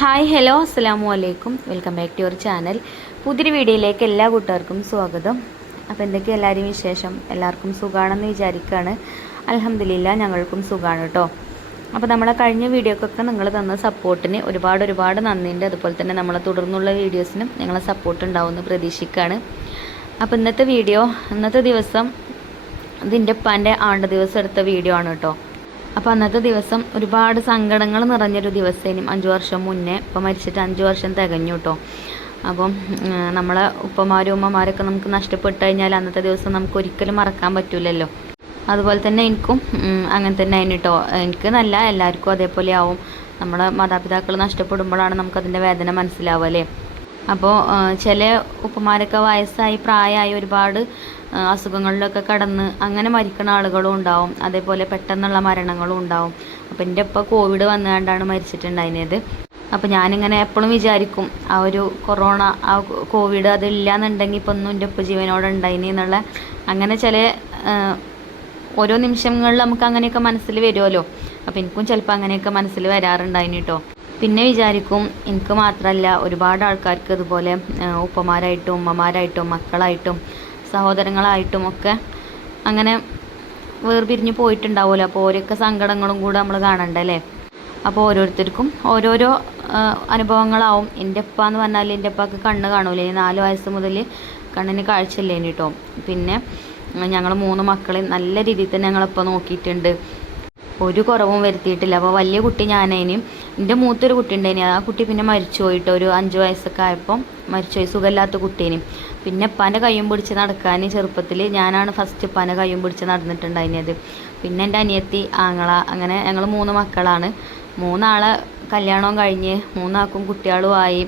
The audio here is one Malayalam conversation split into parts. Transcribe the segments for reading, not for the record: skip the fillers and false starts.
ഹായ് ഹലോ അസ്സലാമു അലൈക്കും. Welcome back to your channel. പുതിയൊരു വീഡിയോയിലേക്ക് എല്ലാ കൂട്ടുകാർക്കും സ്വാഗതം. അപ്പോൾ എന്തൊക്കെയാണ് എല്ലാവരും വിശേഷം? എല്ലാവർക്കും സുഖമാണെന്ന് വിചാരിക്കുകയാണ്. അൽഹംദുലില്ലാ ഞങ്ങൾക്കും സുഖമാണ് കേട്ടോ. അപ്പോൾ നമ്മളെ കഴിഞ്ഞ വീഡിയോക്കൊക്കെ നിങ്ങൾ തന്ന സപ്പോർട്ടിന് ഒരുപാട് നന്ദിയുണ്ട്. അതുപോലെ തന്നെ നമ്മളെ തുടർന്നുള്ള വീഡിയോസിനും നിങ്ങളെ സപ്പോർട്ട് ഉണ്ടാവുമെന്ന് പ്രതീക്ഷിക്കുകയാണ്. അപ്പോൾ ഇന്നത്തെ ദിവസം ഇതിൻ്റെ ഉപ്പാൻ്റെ ആണ്ട് ദിവസം എടുത്ത വീഡിയോ ആണ് കേട്ടോ. അപ്പോൾ അന്നത്തെ ദിവസം ഒരുപാട് സങ്കടങ്ങൾ നിറഞ്ഞൊരു ദിവസേനും 5 വർഷം മുന്നേ ഇപ്പം മരിച്ചിട്ട് 5 വർഷം തികഞ്ഞു കേട്ടോ. അപ്പം നമ്മളെ ഉപ്പമാരും ഉമ്മമാരൊക്കെ നമുക്ക് നഷ്ടപ്പെട്ട് കഴിഞ്ഞാൽ അന്നത്തെ ദിവസം നമുക്ക് ഒരിക്കലും മറക്കാൻ പറ്റില്ലല്ലോ. അതുപോലെ തന്നെ എനിക്കും അങ്ങനെ തന്നെ ആയിരുന്നു കേട്ടോ. എനിക്ക് നല്ല എല്ലാവർക്കും അതേപോലെ ആവും. നമ്മളെ മാതാപിതാക്കൾ നഷ്ടപ്പെടുമ്പോഴാണ് നമുക്കതിൻ്റെ വേദന മനസ്സിലാവുക. അപ്പോൾ ചില ഉപ്പമാരൊക്കെ വയസ്സായി പ്രായമായി ഒരുപാട് അസുഖങ്ങളിലൊക്കെ കടന്ന് അങ്ങനെ മരിക്കുന്ന ആളുകളും ഉണ്ടാവും. അതേപോലെ പെട്ടെന്നുള്ള മരണങ്ങളും ഉണ്ടാവും. അപ്പോൾ എൻ്റെ ഇപ്പോൾ കോവിഡ് വന്നുകൊണ്ടാണ് മരിച്ചിട്ടുണ്ടായിരുന്നത്. അപ്പോൾ ഞാനിങ്ങനെ എപ്പോഴും വിചാരിക്കും ആ ഒരു കൊറോണ ആ കോവിഡ് അതില്ലാന്നുണ്ടെങ്കിൽ ഇപ്പോൾ ഒന്നും എൻ്റെ ഉപ്പ ജീവനോടെ ഉണ്ടായിനി എന്നുള്ള അങ്ങനെ ചില ഓരോ നിമിഷങ്ങളിൽ നമുക്ക് അങ്ങനെയൊക്കെ മനസ്സിൽ വരുമല്ലോ. അപ്പോൾ എനിക്കും ചിലപ്പോൾ അങ്ങനെയൊക്കെ മനസ്സിൽ വരാറുണ്ടായിന് കേട്ടോ. പിന്നെ വിചാരിക്കും എനിക്ക് മാത്രമല്ല ഒരുപാട് ആൾക്കാർക്ക് ഇതുപോലെ ഉപ്പമാരായിട്ടും ഉമ്മമാരായിട്ടും മക്കളായിട്ടും സഹോദരങ്ങളായിട്ടും ഒക്കെ അങ്ങനെ വേർപിരിഞ്ഞ് പോയിട്ടുണ്ടാവുമല്ലോ. അപ്പോൾ ഓരോക്കെ സങ്കടങ്ങളും കൂടെ നമ്മൾ കാണണ്ടല്ലേ. അപ്പോൾ ഓരോരുത്തർക്കും ഓരോരോ അനുഭവങ്ങളാവും. എൻ്റെ ഉപ്പ എന്ന് പറഞ്ഞാൽ എൻ്റെ ഉപ്പാക്ക് കണ്ണ് കാണൂലേ. 4 വയസ്സ് മുതൽ കണ്ണിന് കാഴ്ചയില്ലേനി കേട്ടോ. പിന്നെ ഞങ്ങൾ 3 മക്കളെ നല്ല രീതിയിൽ തന്നെ ഞങ്ങളിപ്പോൾ നോക്കിയിട്ടുണ്ട്. ഒരു കുറവും വരുത്തിയിട്ടില്ല. അപ്പോൾ വലിയ കുട്ടി ഞാനേനും എൻ്റെ മൂത്തൊരു കുട്ടി ഉണ്ടായിനി. ആ കുട്ടി പിന്നെ മരിച്ചു പോയിട്ട് ഒരു 5 വയസ്സൊക്കെ ആയപ്പം മരിച്ചുപോയി. സുഖമില്ലാത്ത കുട്ടീനും. പിന്നെ ഉപ്പാൻ്റെ കയ്യും പിടിച്ച് നടക്കാൻ ചെറുപ്പത്തിൽ ഞാനാണ് ഫസ്റ്റ് ഉപ്പാൻ്റെ കയ്യും പിടിച്ച് നടന്നിട്ടുണ്ടായിരുന്നത്. പിന്നെ എൻ്റെ അനിയത്തി ആങ്ങള അങ്ങനെ ഞങ്ങൾ 3 മക്കളാണ്. 3 ആളെ കല്യാണവും കഴിഞ്ഞ് 3 ആൾക്കും കുട്ടികളും ആയി.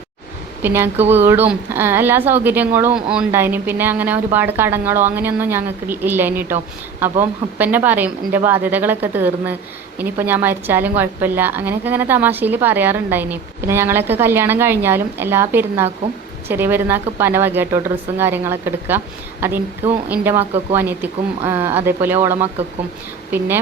പിന്നെ ഞങ്ങൾക്ക് വീടും എല്ലാ സൗകര്യങ്ങളും ഉണ്ടായിന്. പിന്നെ അങ്ങനെ ഒരുപാട് കടങ്ങളോ അങ്ങനെയൊന്നും ഞങ്ങൾക്ക് ഇല്ലേനി കേട്ടോ. അപ്പം ഉപ്പന്നെ പറയും എൻ്റെ ബാധ്യതകളൊക്കെ തീർന്ന് ഇനിയിപ്പോൾ ഞാൻ മരിച്ചാലും കുഴപ്പമില്ല അങ്ങനെയൊക്കെ അങ്ങനെ തമാശയിൽ പറയാറുണ്ടായിനി. പിന്നെ ഞങ്ങളൊക്കെ കല്യാണം കഴിഞ്ഞാലും എല്ലാ പെരുന്നാൾക്കും ചെറിയ പെരുന്നാൾക്ക് ഉപ്പാൻ്റെ വക കേട്ടോ ഡ്രസ്സും കാര്യങ്ങളൊക്കെ എടുക്കുക. അതെനിക്കും എൻ്റെ മക്കൾക്കും അനിയത്തിക്കും അതേപോലെ ഓളെ മക്കൾക്കും പിന്നെ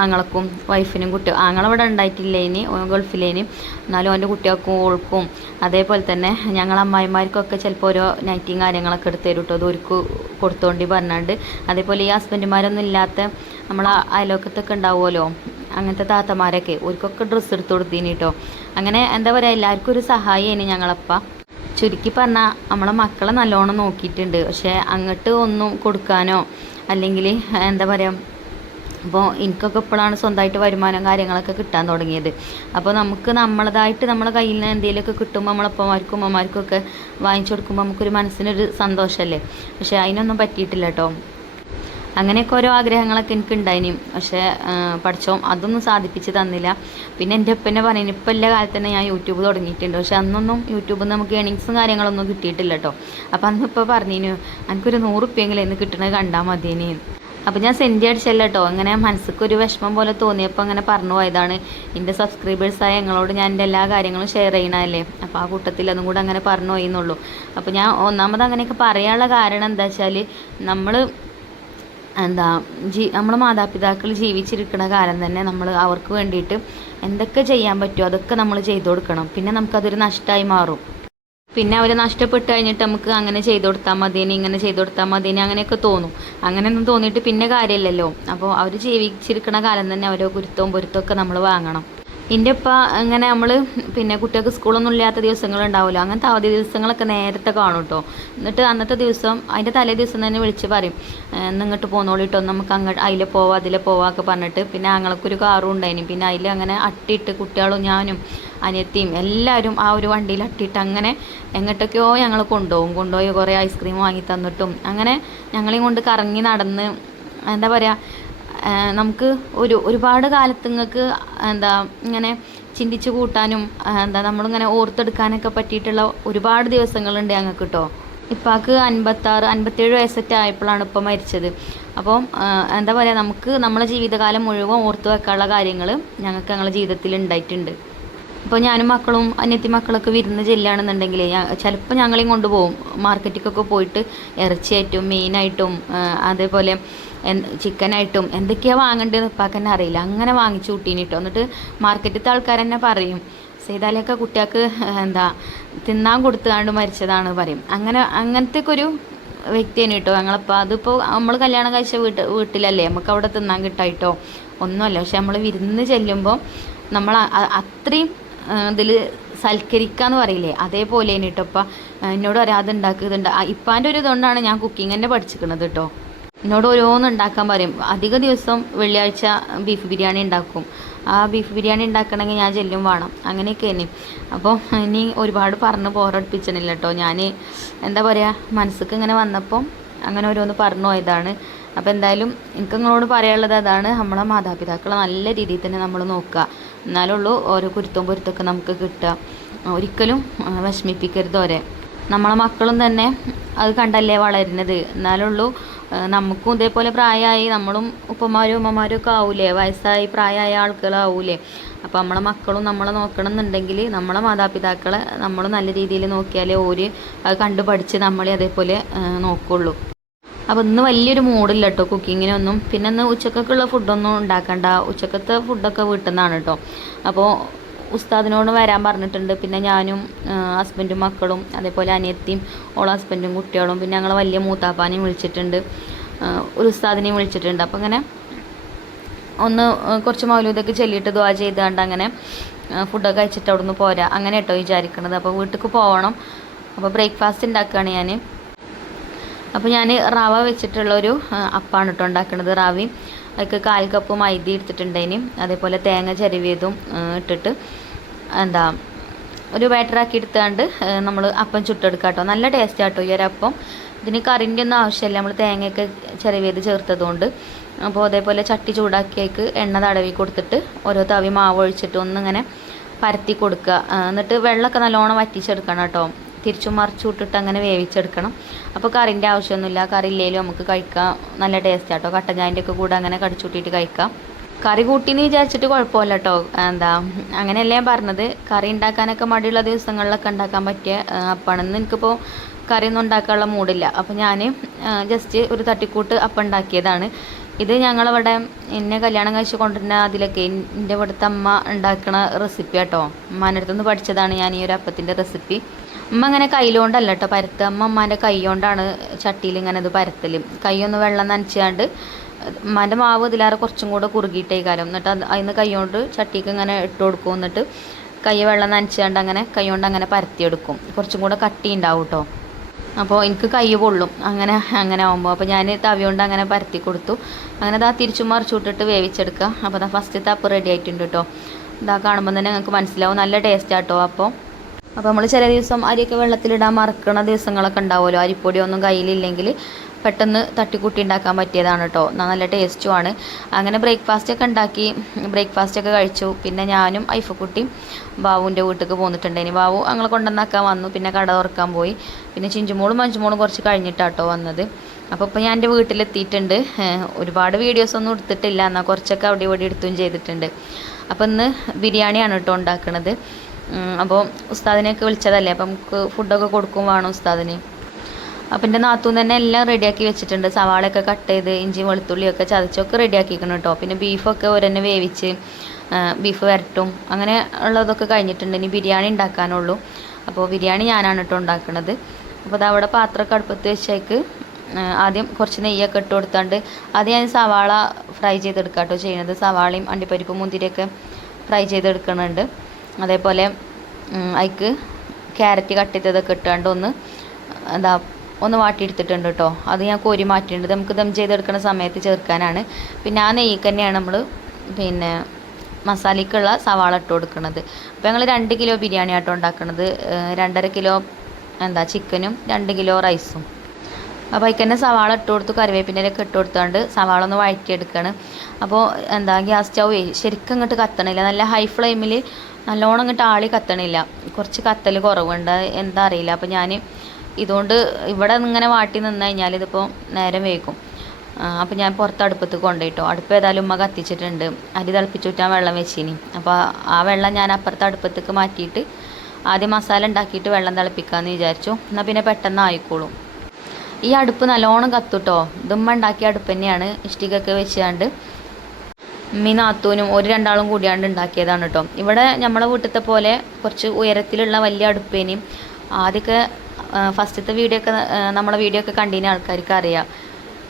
ആങ്ങളക്കും വൈഫിനും ആങ്ങളവിടെ ഉണ്ടായിട്ടില്ലേനി ഗൾഫിലേനി. എന്നാലും അവൻ്റെ കുട്ടികൾക്കും ഓൾക്കും അതേപോലെ തന്നെ ഞങ്ങൾ അമ്മായിമാർക്കൊക്കെ ചിലപ്പോൾ ഓരോ നൈറ്റിയും കാര്യങ്ങളൊക്കെ എടുത്ത് തരും കേട്ടോ. അത് ഒരുക്ക് കൊടുത്തോണ്ടി പറഞ്ഞാണ്ട്. അതേപോലെ ഈ ഹസ്ബൻഡുമാരൊന്നും ഇല്ലാത്ത നമ്മൾ അയലോക്കത്തൊക്കെ ഉണ്ടാവുമല്ലോ അങ്ങനത്തെ താത്തമാരൊക്കെ ഓർക്കൊക്കെ ഡ്രസ്സ് എടുത്ത് കൊടുത്തീനി കേട്ടോ. അങ്ങനെ എല്ലാവർക്കും ഒരു സഹായമാണ് ഞങ്ങളപ്പ. ചുരുക്കി പറഞ്ഞാൽ നമ്മളെ മക്കളെ നല്ലോണം നോക്കിയിട്ടുണ്ട്. പക്ഷേ അങ്ങോട്ട് ഒന്നും കൊടുക്കാനോ അല്ലെങ്കിൽ അപ്പോൾ എനിക്കൊക്കെ ഇപ്പോഴാണ് സ്വന്തമായിട്ട് വരുമാനം കാര്യങ്ങളൊക്കെ കിട്ടാൻ തുടങ്ങിയത്. അപ്പോൾ നമുക്ക് നമ്മളതായിട്ട് നമ്മളെ കയ്യിൽ നിന്ന് എന്തെങ്കിലുമൊക്കെ കിട്ടുമ്പോൾ നമ്മളപ്പന്മാർക്കും അമ്മമാർക്കും ഒക്കെ വാങ്ങിച്ചു കൊടുക്കുമ്പോൾ നമുക്കൊരു മനസ്സിനൊരു സന്തോഷമല്ലേ. പക്ഷേ അതിനൊന്നും പറ്റിയിട്ടില്ല കേട്ടോ. അങ്ങനെയൊക്കെ ഓരോ ആഗ്രഹങ്ങളൊക്കെ എനിക്ക് ഉണ്ടായിനി. പക്ഷേ പഠിച്ചോ അതൊന്നും സാധിപ്പിച്ച് തന്നില്ല. പിന്നെ എൻ്റെ ഉപ്പനെ പറയുന്നു ഇപ്പം എല്ലാ കാലത്ത് തന്നെ ഞാൻ യൂട്യൂബ് തുടങ്ങിയിട്ടുണ്ട്. പക്ഷേ അന്നൊന്നും യൂട്യൂബിൽ നിന്ന് നമുക്ക് ഏണിങ്സും കാര്യങ്ങളൊന്നും കിട്ടിയിട്ടില്ല കേട്ടോ. അപ്പോൾ അന്ന് ഇപ്പോൾ പറഞ്ഞിന് എനിക്കൊരു 100 റുപ്യെങ്കിലും എന്ന് കിട്ടണത് കണ്ടാൽ മതിയേനി. അപ്പോൾ ഞാൻ സെൻഡ് അടിച്ചല്ല കേട്ടോ. അങ്ങനെ മനസ്സിക്കൊരു വിഷമം പോലെ തോന്നിയപ്പോൾ അങ്ങനെ പറഞ്ഞു പോയതാണ്. എൻ്റെ സബ്സ്ക്രൈബേഴ്സായ ഞങ്ങളോട് ഞാൻ എൻ്റെ എല്ലാ കാര്യങ്ങളും ഷെയർ ചെയ്യണമല്ലേ. അപ്പോൾ ആ കൂട്ടത്തിൽ അതും കൂടെ അങ്ങനെ പറഞ്ഞു പോയിന്നുള്ളൂ. അപ്പോൾ ഞാൻ ഒന്നാമത് അങ്ങനെയൊക്കെ പറയാനുള്ള കാരണം എന്താ വെച്ചാൽ നമ്മൾ നമ്മളെ മാതാപിതാക്കൾ ജീവിച്ചിരിക്കുന്ന കാലം തന്നെ നമ്മൾ അവർക്ക് വേണ്ടിയിട്ട് എന്തൊക്കെ ചെയ്യാൻ പറ്റുമോ അതൊക്കെ നമ്മൾ ചെയ്തു കൊടുക്കണം. പിന്നെ നമുക്കതൊരു നഷ്ടമായി മാറും. പിന്നെ അവർ നഷ്ടപ്പെട്ട് കഴിഞ്ഞിട്ട് നമുക്ക് അങ്ങനെ ചെയ്തു കൊടുത്താൽ മതിയേനി ഇങ്ങനെ ചെയ്തു കൊടുത്താൽ മതിയേനി അങ്ങനെയൊക്കെ തോന്നും. അങ്ങനെയൊന്നും തോന്നിയിട്ട് പിന്നെ കാര്യമില്ലല്ലോ. അപ്പോൾ അവർ ജീവിച്ചിരിക്കുന്ന കാലം തന്നെ ഓരോ ഗുരുത്തവും പൊരുത്തമൊക്കെ നമ്മൾ വാങ്ങണം. എൻ്റെ ഇപ്പം അങ്ങനെ നമ്മൾ പിന്നെ കുട്ടികൾക്ക് സ്കൂളൊന്നും ഇല്ലാത്ത ദിവസങ്ങളുണ്ടാവുമല്ലോ. അങ്ങനത്തെ അവധി ദിവസങ്ങളൊക്കെ നേരത്തെ കാണും കേട്ടോ. എന്നിട്ട് അന്നത്തെ ദിവസം അതിൻ്റെ തലേ ദിവസം തന്നെ വിളിച്ച് പറയും ഇങ്ങോട്ട് പോന്നോളിട്ടോ നമുക്ക് അങ്ങോട്ട് അതിലെ പോവാം അതിലെ പോവാമൊക്കെ പറഞ്ഞിട്ട്. പിന്നെ ഞങ്ങൾക്കൊരു കാറും ഉണ്ടായിന്. പിന്നെ അതിൽ അങ്ങനെ അട്ടിയിട്ട് കുട്ടികളും ഞാനും അനിയത്തിയും എല്ലാവരും ആ ഒരു വണ്ടിയിൽ അട്ടിയിട്ട് അങ്ങനെ എങ്ങോട്ടൊക്കെയോ ഞങ്ങൾ കൊണ്ടുപോയി കുറേ ഐസ്ക്രീം വാങ്ങി തന്നിട്ടും അങ്ങനെ ഞങ്ങളെയും കൊണ്ട് കറങ്ങി നടന്ന് നമുക്ക് ഒരുപാട് കാലത്ത് നിങ്ങൾക്ക് ഇങ്ങനെ ചിന്തിച്ച് കൂട്ടാനും നമ്മളിങ്ങനെ ഓർത്തെടുക്കാനൊക്കെ പറ്റിയിട്ടുള്ള ഒരുപാട് ദിവസങ്ങളുണ്ട് ഞങ്ങൾക്ക് കേട്ടോ. ഇപ്പാക്ക് 56 57 വയസ്സൊക്കെ ആയപ്പോഴാണ് ഇപ്പം മരിച്ചത്. അപ്പം നമുക്ക് നമ്മളെ ജീവിതകാലം മുഴുവൻ ഓർത്ത് വെക്കാനുള്ള കാര്യങ്ങൾ ഞങ്ങളുടെ ജീവിതത്തിൽ ഉണ്ടായിട്ടുണ്ട്. അപ്പോൾ ഞാനും മക്കളും അനിയത്തി മക്കളൊക്കെ വിരുന്ന് ചെല്ലുകയാണെന്നുണ്ടെങ്കിൽ ചിലപ്പോൾ ഞങ്ങളെയും കൊണ്ടുപോകും മാർക്കറ്റിക്കൊക്കെ പോയിട്ട് ഇറച്ചിയായിട്ടും മീനായിട്ടും അതേപോലെ ചിക്കനായിട്ടും എന്തൊക്കെയാണ് വാങ്ങേണ്ടതെന്ന് ഉപ്പാക്ക് തന്നെ അറിയില്ല. അങ്ങനെ വാങ്ങിച്ചു കൂട്ടീനിട്ടോ. എന്നിട്ട് മാർക്കറ്റിലത്തെ ആൾക്കാർ തന്നെ പറയും സൈതാലിയൊക്കെ കുട്ടികൾക്ക് തിന്നാൻ കൊടുത്തുകൊണ്ട് മരിച്ചതാണ് പറയും. അങ്ങനത്തെ ഒരു വ്യക്തിയാണ് കേട്ടോ ഞങ്ങളപ്പോൾ. അതിപ്പോൾ നമ്മൾ കല്യാണം കഴിച്ച വീട്ടിലല്ലേ, നമുക്ക് അവിടെ തിന്നാൻ കിട്ടായിട്ടോ ഒന്നുമല്ല. പക്ഷെ നമ്മൾ വിരുന്ന് ചെല്ലുമ്പോൾ നമ്മൾ അത്രയും ഇതിൽ സൽക്കരിക്കാന്ന് പറയില്ലേ, അതേപോലെ കേട്ടോ ഇപ്പം എന്നോട് പറയാം അതുണ്ടാക്കുക ഇപ്പാൻ്റെ ഒരു ഇതുകൊണ്ടാണ് ഞാൻ കുക്കിംഗ് തന്നെ പഠിച്ചിരിക്കുന്നത് കേട്ടോ. എന്നോട് ഓരോന്നും ഉണ്ടാക്കാൻ പറയും. അധിക ദിവസം വെള്ളിയാഴ്ച ബീഫ് ബിരിയാണി ഉണ്ടാക്കും. ആ ബീഫ് ബിരിയാണി ഉണ്ടാക്കണമെങ്കിൽ ഞാൻ ചെല്ലും വേണം, അങ്ങനെയൊക്കെ ഇനി. അപ്പോൾ ഇനി ഒരുപാട് പറഞ്ഞ് ബോറടിപ്പിച്ചണില്ല കേട്ടോ. ഞാൻ എന്താ പറയുക, മനസ്സിക്ക് ഇങ്ങനെ വന്നപ്പോൾ അങ്ങനെ ഓരോന്ന് പറഞ്ഞു പോയതാണ്. അപ്പോൾ എന്തായാലും എനിക്ക് നിങ്ങളോട് പറയാനുള്ളത് അതാണ്, നമ്മളെ മാതാപിതാക്കളെ നല്ല രീതിയിൽ തന്നെ നമ്മൾ നോക്കുക. എന്നാലുള്ളൂ ഓരോ കുരുത്തവും പൊരുത്തൊക്കെ നമുക്ക് കിട്ടുക. ഒരിക്കലും വിഷമിപ്പിക്കരുത് ഓരെ. നമ്മളെ മക്കളും തന്നെ അത് കണ്ടല്ലേ വളരുന്നത്. എന്നാലുള്ളൂ നമുക്കും ഇതേപോലെ പ്രായമായി നമ്മളും ഉപ്പമാരും ഉമ്മമാരും ഒക്കെ ആവൂലേ, വയസ്സായി പ്രായമായ ആളുകളാവൂലേ. അപ്പോൾ നമ്മളെ മക്കളും നമ്മളെ നോക്കണം എന്നുണ്ടെങ്കിൽ നമ്മളെ മാതാപിതാക്കളെ നമ്മൾ നല്ല രീതിയിൽ നോക്കിയാലേ ഓര് അത് കണ്ടു പഠിച്ച് നമ്മളെ അതേപോലെ നോക്കുള്ളൂ. അപ്പോൾ ഇന്ന് വലിയൊരു മൂഡില്ല കേട്ടോ കുക്കിങ്ങിനൊന്നും. പിന്നെ ഇന്ന് ഉച്ചക്കൊക്കെയുള്ള ഫുഡൊന്നും ഉണ്ടാക്കണ്ട, ഉച്ചക്കത്തെ ഫുഡൊക്കെ വീട്ടിൽ നിന്നാണ് കേട്ടോ. അപ്പോൾ ഉസ്താദിനോട് വരാൻ പറഞ്ഞിട്ടുണ്ട്. പിന്നെ ഞാനും ഹസ്ബൻഡും മക്കളും അതേപോലെ അനിയത്തിയും ഓളെ ഹസ്ബൻഡും കുട്ടികളും പിന്നെ ഞങ്ങൾ വലിയ മൂത്താപ്പാനെയും വിളിച്ചിട്ടുണ്ട്, ഒരു ഉസ്താദിനെയും വിളിച്ചിട്ടുണ്ട്. അപ്പോൾ അങ്ങനെ ഒന്ന് കുറച്ച് മൗലൂദൊക്കെ ചൊല്ലിയിട്ട് ദുആ ചെയ്തുകൊണ്ട് അങ്ങനെ ഫുഡൊക്കെ കഴിച്ചിട്ട് അവിടെ നിന്ന് പോരാ, അങ്ങനെ കേട്ടോ വിചാരിക്കണത്. അപ്പോൾ വീട്ടിലേക്ക് പോകണം. അപ്പോൾ ബ്രേക്ക്ഫാസ്റ്റ് ഉണ്ടാക്കുകയാണ് ഞാൻ. അപ്പോൾ ഞാൻ റവ വെച്ചിട്ടുള്ളൊരു അപ്പാണ് കേട്ടോ ഉണ്ടാക്കുന്നത്. റാവി അതിക്ക് 1/4 കപ്പ് മൈദ എടുത്തിട്ടുണ്ടതിന്, അതേപോലെ തേങ്ങ ചിരവിയതും ഇട്ടിട്ട് ഒരു ബാറ്ററാക്കി എടുത്തുകൊണ്ട് നമ്മൾ അപ്പം ചുട്ടെടുക്കുക കേട്ടോ. നല്ല ടേസ്റ്റ് ആട്ടോ ഈ ഒരു അപ്പം. ഇതിന് കറിൻ്റെ ഒന്നും ആവശ്യമില്ല, നമ്മൾ തേങ്ങയൊക്കെ ചിരവിയത് ചേർത്തതുകൊണ്ട്. അപ്പോൾ അതേപോലെ ചട്ടി ചൂടാക്കിയേക്ക് എണ്ണ തടവി കൊടുത്തിട്ട് ഓരോ തവി മാവ് ഒഴിച്ചിട്ട് ഒന്നിങ്ങനെ പരത്തി കൊടുക്കുക. എന്നിട്ട് വെള്ളമൊക്കെ നല്ലോണം വറ്റിച്ചെടുക്കണം കേട്ടോ. തിരിച്ചും മറിച്ചു വിട്ടിട്ട് അങ്ങനെ വേവിച്ചെടുക്കണം. അപ്പോൾ കറിൻ്റെ ആവശ്യമൊന്നുമില്ല, കറി ഇല്ലെങ്കിലും നമുക്ക് കഴിക്കാം, നല്ല ടേസ്റ്റ് ആട്ടോ. കട്ടൻ ചായൻ്റെ ഒക്കെ കൂടെ അങ്ങനെ കടിച്ചുകൂട്ടിയിട്ട് കഴിക്കാം. കറി കൂട്ടിന്ന് വിചാരിച്ചിട്ട് കുഴപ്പമില്ല കേട്ടോ. അങ്ങനെയല്ലേ ഞാൻ പറഞ്ഞത്, കറി ഉണ്ടാക്കാനൊക്കെ മടിയുള്ള ദിവസങ്ങളിലൊക്കെ ഉണ്ടാക്കാൻ പറ്റിയ അപ്പാണെന്ന്. എനിക്കിപ്പോൾ കറിയൊന്നും ഉണ്ടാക്കാനുള്ള മൂഡില്ല. അപ്പോൾ ഞാൻ ജസ്റ്റ് ഒരു തട്ടിക്കൂട്ട് അപ്പം ഉണ്ടാക്കിയതാണ്. ഇത് ഞങ്ങളിവിടെ എന്നെ കല്യാണം കഴിച്ച് കൊണ്ടുവരുന്ന അതിലൊക്കെ എൻ്റെ ഇവിടുത്തെ അമ്മ ഉണ്ടാക്കുന്ന റെസിപ്പി കേട്ടോ. അമ്മാൻ്റെ അടുത്തുനിന്ന് പഠിച്ചതാണ് ഞാൻ ഈ ഒരു അപ്പത്തിൻ്റെ റെസിപ്പി. അമ്മ ഇങ്ങനെ കൈകൊണ്ടല്ല കേട്ടോ പരത്തുക, അമ്മാൻ്റെ കൈ കൊണ്ടാണ് ചട്ടിയിൽ ഇങ്ങനെ ഇത് പരത്തൽ. കൈയൊന്ന് വെള്ളം നനച്ചാണ്ട് അമ്മാൻ്റെ മാവ് ഇതിലേറെ കുറച്ചും കൂടെ കുറുകിയിട്ടേ കാലം. എന്നിട്ട് അതിന് കൈ കൊണ്ട് ചട്ടിക്ക് ഇങ്ങനെ ഇട്ട് കൊടുക്കും. എന്നിട്ട് കൈ വെള്ളം നനച്ചാണ്ട് അങ്ങനെ കൈ കൊണ്ട് അങ്ങനെ പരത്തിയെടുക്കും. കുറച്ചും കൂടെ കട്ടി ഉണ്ടാവും കേട്ടോ. അപ്പോൾ എനിക്ക് കൈ പൊള്ളും അങ്ങനെ ആകുമ്പോൾ. അപ്പോൾ ഞാൻ തവി കൊണ്ട് അങ്ങനെ പരത്തി കൊടുത്തു. അങ്ങനെ ഇതാ തിരിച്ചും മറിച്ചു വിട്ടിട്ട് വേവിച്ചെടുക്കുക. അപ്പോൾ ഇതാ ഫസ്റ്റത്തെ അപ്പം റെഡി ആയിട്ടുണ്ട് കേട്ടോ. ഇതാ കാണുമ്പോൾ തന്നെ നിങ്ങൾക്ക് മനസ്സിലാവും, നല്ല ടേസ്റ്റ് ആട്ടോ അപ്പോൾ നമ്മൾ ചില ദിവസം അരിയൊക്കെ വെള്ളത്തിലിടാൻ മറക്കണ ദിവസങ്ങളൊക്കെ ഉണ്ടാവുമല്ലോ, അരിപ്പൊടിയൊന്നും കയ്യിലില്ലെങ്കിൽ പെട്ടെന്ന് തട്ടിക്കൂട്ടി ഉണ്ടാക്കാൻ പറ്റിയതാണ് കേട്ടോ. നല്ല ടേസ്റ്റുമാണ്. അങ്ങനെ ബ്രേക്ക്ഫാസ്റ്റൊക്കെ ഉണ്ടാക്കി ബ്രേക്ക്ഫാസ്റ്റൊക്കെ കഴിച്ചു. പിന്നെ ഞാനും ഐഫക്കുട്ടിയും ബാവുവിൻ്റെ വീട്ടിലേക്ക് പോന്നിട്ടുണ്ടായിന്. ബാവു ഞങ്ങൾ കൊണ്ടുവന്നാക്കാൻ വന്നു. പിന്നെ കട തുറക്കാൻ പോയി. പിന്നെ ചിഞ്ചുമോളും മഞ്ചുമോളും കുറച്ച് കഴിഞ്ഞിട്ടാട്ടോ വന്നത്. അപ്പോൾ ഇപ്പോൾ ഞാൻ എൻ്റെ വീട്ടിലെത്തിയിട്ടുണ്ട്. ഒരുപാട് വീഡിയോസൊന്നും എടുത്തിട്ടില്ല, എന്നാൽ കുറച്ചൊക്കെ അവിടെ ഇവിടെ എടുത്തും ചെയ്തിട്ടുണ്ട്. അപ്പോൾ ഇന്ന് ബിരിയാണിയാണ് കേട്ടോ ഉണ്ടാക്കുന്നത്. അപ്പോൾ ഉസ്താദിനെയൊക്കെ വിളിച്ചതല്ലേ, അപ്പം നമുക്ക് ഫുഡൊക്കെ കൊടുക്കും വേണം ഉസ്താദിന്. അപ്പം എൻ്റെ നാത്തൂൻ തന്നെ എല്ലാം റെഡിയാക്കി വെച്ചിട്ടുണ്ട്. സവാളയൊക്കെ കട്ട് ചെയ്ത് ഇഞ്ചിയും വെളുത്തുള്ളിയൊക്കെ ചതച്ചൊക്കെ റെഡിയാക്കിക്കണം കേട്ടോ. പിന്നെ ബീഫൊക്കെ ഒരെന്നെ വേവിച്ച് ബീഫ് വരട്ടും അങ്ങനെ ഉള്ളതൊക്കെ കഴിഞ്ഞിട്ടുണ്ട്. ഇനി ബിരിയാണി ഉണ്ടാക്കാനുള്ളൂ. അപ്പോൾ ബിരിയാണി ഞാനാണ് കേട്ടോ ഉണ്ടാക്കുന്നത്. അപ്പോൾ അത് അവിടെ പാത്രമൊക്കെ അടുപ്പത്ത് വെച്ചേക്ക് ആദ്യം കുറച്ച് നെയ്യൊക്കെ ഇട്ട് കൊടുത്താണ്ട് ആദ്യം ഞാൻ സവാള ഫ്രൈ ചെയ്തെടുക്കാം കേട്ടോ ചെയ്യുന്നത്. സവാളയും അണ്ടിപ്പരിപ്പും മുന്തിരിയൊക്കെ ഫ്രൈ ചെയ്തെടുക്കുന്നുണ്ട്. അതേപോലെ അതിക്ക് ക്യാരറ്റ് കട്ട് ചെയ്തതൊക്കെ ഇട്ടാണ്ട് ഒന്ന് വാട്ടിയെടുത്തിട്ടുണ്ട് കേട്ടോ. അത് ഞാൻ കോരി മാറ്റിയിട്ടുണ്ട്. നമുക്ക് ദം ചെയ്തെടുക്കുന്ന സമയത്ത് ചേർക്കാനാണ്. പിന്നെ ആ നെയ്യ്ക്ക് തന്നെയാണ് നമ്മൾ പിന്നെ മസാലയ്ക്കുള്ള സവാള ഇട്ട് കൊടുക്കുന്നത്. അപ്പോൾ ഞങ്ങൾ 2 കിലോ ബിരിയാണി ആട്ടോ ഉണ്ടാക്കുന്നത്. 2.5 കിലോ ചിക്കനും 2 കിലോ റൈസും. അപ്പോൾ അതിൽ തന്നെ സവാള ഇട്ട് കൊടുത്തു, കറിവേപ്പിൻ്റെലൊക്കെ ഇട്ട് കൊടുത്തുകൊണ്ട് സവാള ഒന്ന് വഴറ്റിയെടുക്കുകയാണ്. അപ്പോൾ ഗ്യാസ് സ്റ്റൗ ശരിക്കും ഇങ്ങോട്ട് കത്തണില്ല, നല്ല ഹൈ ഫ്ലെയിമിൽ നല്ലോണം ഇങ്ങോട്ട് ആളി കത്തണില്ല, കുറച്ച് കത്തൽ കുറവുണ്ട്, എന്താ അറിയില്ല. അപ്പോൾ ഞാൻ ഇതുകൊണ്ട് ഇവിടെ ഇങ്ങനെ വാട്ടി നിന്ന് കഴിഞ്ഞാൽ ഇതിപ്പോൾ നേരം വൈകും. അപ്പോൾ ഞാൻ പുറത്ത് അടുപ്പത്ത് കൊണ്ടുപോയിട്ടോ. അടുപ്പ് ഏതായാലും ഉമ്മ കത്തിച്ചിട്ടുണ്ട്. അരി തിളപ്പിച്ചുറ്റാൻ വെള്ളം വെച്ചിനി. അപ്പോൾ ആ വെള്ളം ഞാൻ അപ്പുറത്തെ അടുപ്പത്തേക്ക് മാറ്റിയിട്ട് ആദ്യം മസാല ഉണ്ടാക്കിയിട്ട് വെള്ളം തിളപ്പിക്കാമെന്ന് വിചാരിച്ചു. എന്നാൽ പിന്നെ പെട്ടെന്ന് ആയിക്കോളും. ഈ അടുപ്പ് നല്ലോണം കത്തുട്ടോ. ദമ്മ ഉണ്ടാക്കിയ അടുപ്പ് തന്നെയാണ്. ഇഷ്ടികൊക്കെ വെച്ചാണ്ട് നാത്തൂനും ഒരു രണ്ടാളും കൂടിയാണ്ട് ഉണ്ടാക്കിയതാണ് കേട്ടോ. ഇവിടെ നമ്മളെ വീട്ടിലത്തെ പോലെ കുറച്ച് ഉയരത്തിലുള്ള വലിയ അടുപ്പേനും ആദ്യമൊക്കെ ഫസ്റ്റത്തെ വീഡിയോ ഒക്കെ നമ്മളെ വീഡിയോ ഒക്കെ കണ്ടിന് ആൾക്കാർക്ക് അറിയാം.